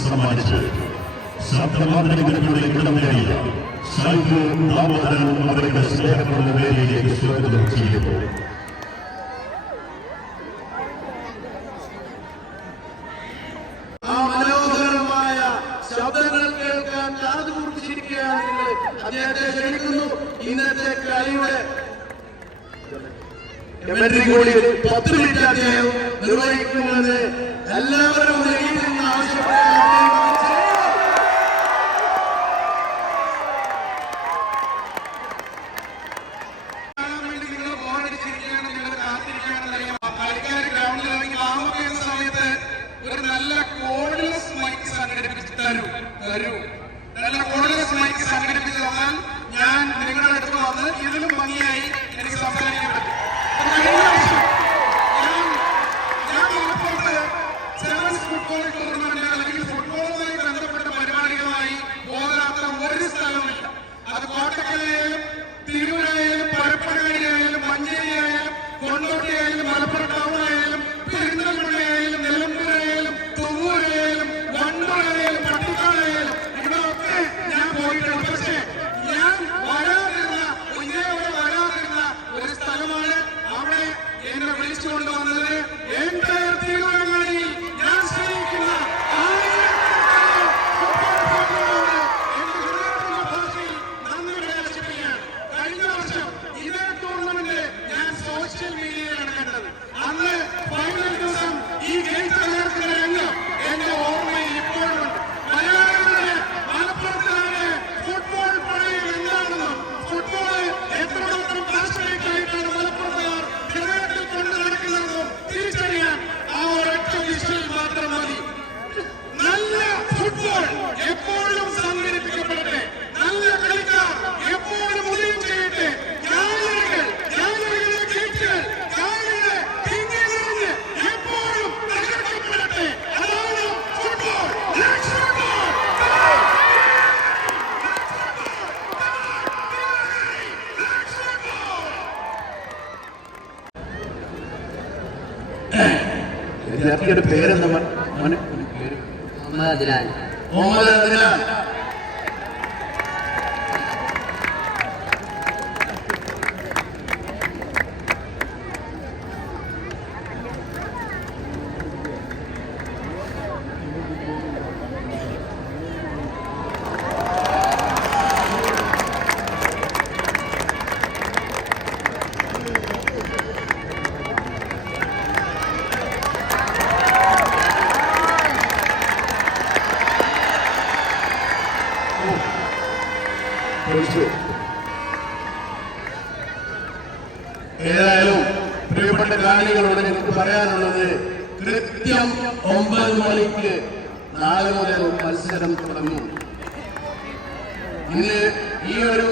സമ്മാനിച്ച് ശബ്ദമാതൃകകളുടെ ഇടം നേടിയ സൈക്കോ ദാമോദരൻ അവരുടെ സ്നേഹമുള്ള വേദിയിലേക്ക് സ്വാഗതം ചെയ്യുന്നു അദ്ദേഹത്തെ ക്ഷണിക്കുന്നു. ഇന്നത്തെ കളിയുടെ കമ്മിറ്റി കൂടി പത്ത് മിനിറ്റ് നിർവഹിക്കുന്നത് എല്ലാവരും ഉലകിൽ നിന്ന് ആവശ്യപ്പെട്ട തരൂ നല്ല കോൺഗ്രസ് മൈക്ക് സംഘടിപ്പിച്ചു തന്നാൽ ഞാൻ നിങ്ങളുടെ അടുത്ത് വന്ന് ഇതിലും ഭംഗിയായി എനിക്ക് സംസാരിക്കാൻ വിദ്യാർത്ഥിയുടെ പേരെന്താ? മോനെ മുഹമ്മദ് അതിലാൽ മുഹമ്മദ് അതിലാൽ ഏതായാലും പ്രിയപ്പെട്ട കാണികളോട് എനിക്ക് പറയാനുള്ളത് കൃത്യം ഒമ്പത് മണിക്ക് നാല് മുതൽ മത്സരം തുടങ്ങും. ഇന്ന് ഈ ഒരു